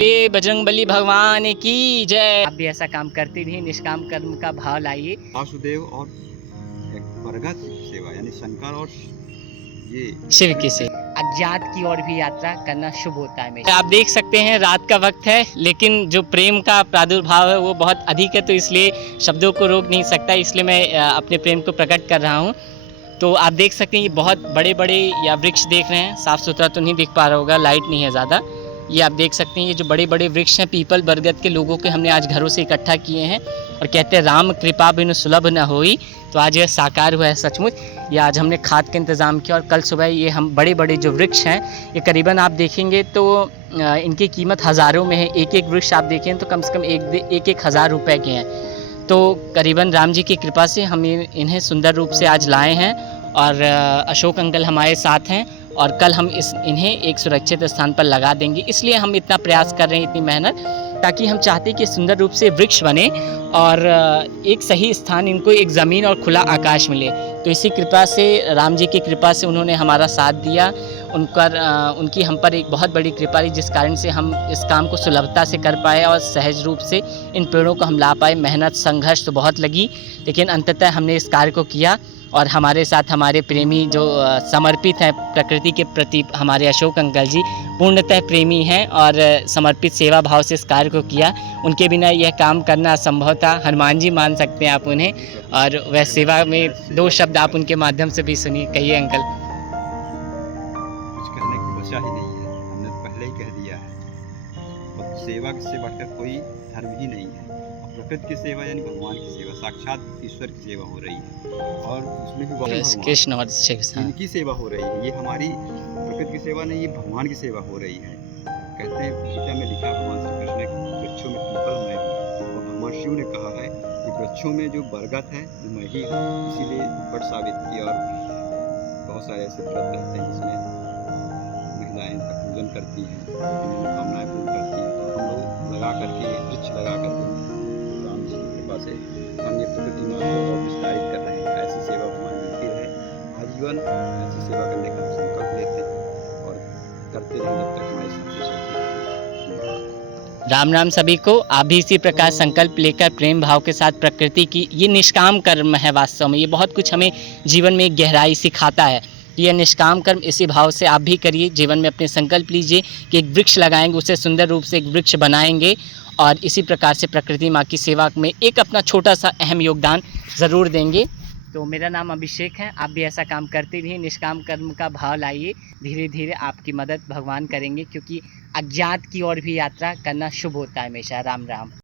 ये बजरंगबली भगवान की जय। आप भी ऐसा काम करते रहिए, निष्काम कर्म का भाव लाइए। वासुदेव और बरगद सेवा यानी शंकर और ये शिव की से अज्ञात की ओर भी यात्रा करना शुभ होता है हमेशा। आप देख सकते हैं रात का वक्त है, लेकिन जो प्रेम का प्रादुर्भाव है वो बहुत अधिक है, तो इसलिए शब्दों को रोक नहीं सकता, इसलिए मैं अपने प्रेम को प्रकट कर रहा हूँ। तो आप देख सकते हैं ये बहुत बड़े बड़े या वृक्ष देख रहे हैं, साफ सुथरा तो नहीं दिख पा रहा होगा, लाइट नहीं है ज़्यादा। ये आप देख सकते हैं ये जो बड़े बड़े वृक्ष हैं पीपल बरगद के, लोगों के हमने आज घरों से इकट्ठा किए हैं और कहते हैं राम कृपा बिनु सुलभ न होई। तो आज यह साकार हुआ है सचमुच। ये आज हमने खाद का इंतज़ाम किया और कल सुबह ये हम बड़े बड़े जो वृक्ष हैं ये करीबन आप देखेंगे तो इनकी कीमत हज़ारों में है। एक एक वृक्ष आप देखें तो कम से कम एक हज़ार रुपये के हैं। तो करीबन राम जी की कृपा से हम इन्हें सुंदर रूप से आज लाए हैं और अशोक अंकल हमारे साथ हैं और कल हम इन्हें एक सुरक्षित स्थान पर लगा देंगे। इसलिए हम इतना प्रयास कर रहे हैं, इतनी मेहनत, ताकि हम चाहते हैं कि सुंदर रूप से वृक्ष बने और एक सही स्थान इनको, एक ज़मीन और खुला आकाश मिले। तो इसी कृपा से, राम जी की कृपा से उन्होंने हमारा साथ दिया। उनकी हम पर एक बहुत बड़ी कृपा रही, जिस कारण से हम इस काम को सुलभता से कर पाए और सहज रूप से इन पेड़ों को हम ला पाए। मेहनत संघर्ष तो बहुत लगी, लेकिन अंततः हमने इस कार्य को किया। और हमारे साथ हमारे प्रेमी जो समर्पित हैं प्रकृति के प्रति, हमारे अशोक अंकल जी पूर्णतः प्रेमी हैं और समर्पित सेवा भाव से इस कार्य को किया। उनके बिना यह काम करना असंभव था। हनुमान जी मान सकते हैं आप उन्हें। और वह सेवा में दो शब्द आप उनके माध्यम से भी सुनिए, कहिए अंकल। कुछ कहने की बचा ही नहीं है, हमने पहले ही कह दिया है। और सेवा से बढ़कर कोई धर्म ही नहीं है। प्रकृति की सेवा यानी भगवान की सेवा, साक्षात ईश्वर की सेवा हो रही है और उसमें भी कृष्ण और शिव इनकी सेवा हो रही है। ये हमारी प्रकृति की सेवा नहीं, ये भगवान की सेवा हो रही है। कहते हैं गीता में लिखा, भगवान श्री कृष्ण ने, वृक्षों में पीपल मैं हूँ, और भगवान शिव ने कहा है कि वृक्षों में जो बरगद है वो मैं ही हूँ। इसीलिए वट सावित्री और बहुत सारे ऐसे व्रत रहते हैं जिसमें महिलाएं का पूजन करती हैं, मनोकामनाएं पूर्ण करती हैं। तो हम लोग लगा करके, वृक्ष लगा करके राम जी की कृपा से हम ये प्रकृति माँ को और विस्तारित कर रहे हैं। ऐसी सेवा हमारी मिलती रहे आजीवन, ऐसी सेवा करने का हम संकल्प लेते हैं और करते रहें जब तक हमारी सांसें चलती हैं। राम राम सभी को। आप भी इसी प्रकार संकल्प लेकर प्रेम भाव के साथ प्रकृति की, ये निष्काम कर्म है वास्तव में, ये बहुत कुछ हमें जीवन में गहराई सिखाता है। यह निष्काम कर्म इसी भाव से आप भी करिए। जीवन में अपने संकल्प लीजिए कि एक वृक्ष लगाएंगे, उसे सुंदर रूप से एक वृक्ष बनाएंगे और इसी प्रकार से प्रकृति माँ की सेवा में एक अपना छोटा सा अहम योगदान ज़रूर देंगे। तो मेरा नाम अभिषेक है। आप भी ऐसा काम करते रहिए, निष्काम कर्म का भाव लाइए। धीरे धीरे आपकी मदद भगवान करेंगे, क्योंकि अज्ञात की ओर भी यात्रा करना शुभ होता है हमेशा। राम राम।